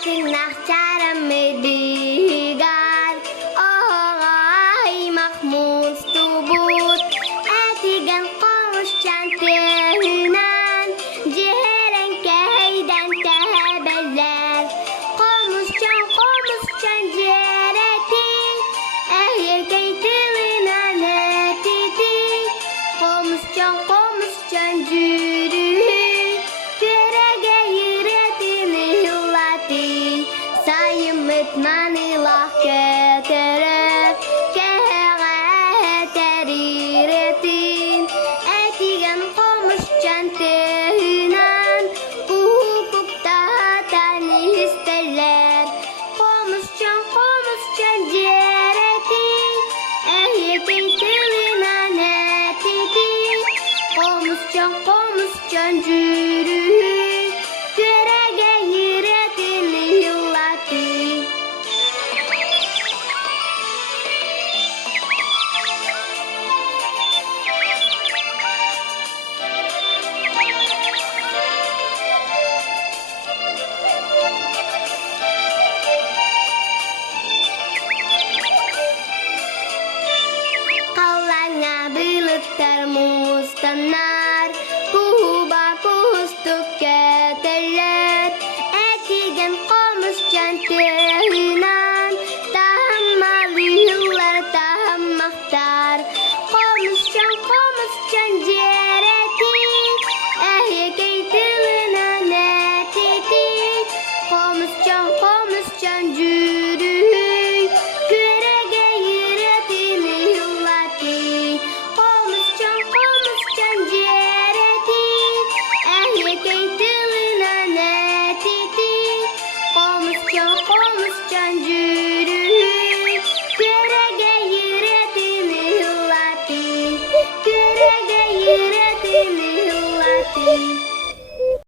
Kenah cara medigar Ay makmus tubut Etigan komus cantinan Jihereng kehaidan kehebeler Komus can jereti Ehir keitilinan etiti Komus can jürühü Görege yüretini hillati Sayımıt manilah keterek Keheteriretin Etigen komus can tehinan Hukuk tahtani isterler Komus can jereti Ehir keitilinan etiti Komus can jürühü Görege yüretini hillati Kaulanga bilut termustanar Kuhuba kuhustuk keterlet Etigen komus cantihinan Taham malihullar taham maktar Komus can jereti Ehye keitilinan etiti Komus can jürühü Görege yüretini hillati Komus can jereti Ehye keitilinan etiti Komus can jürühü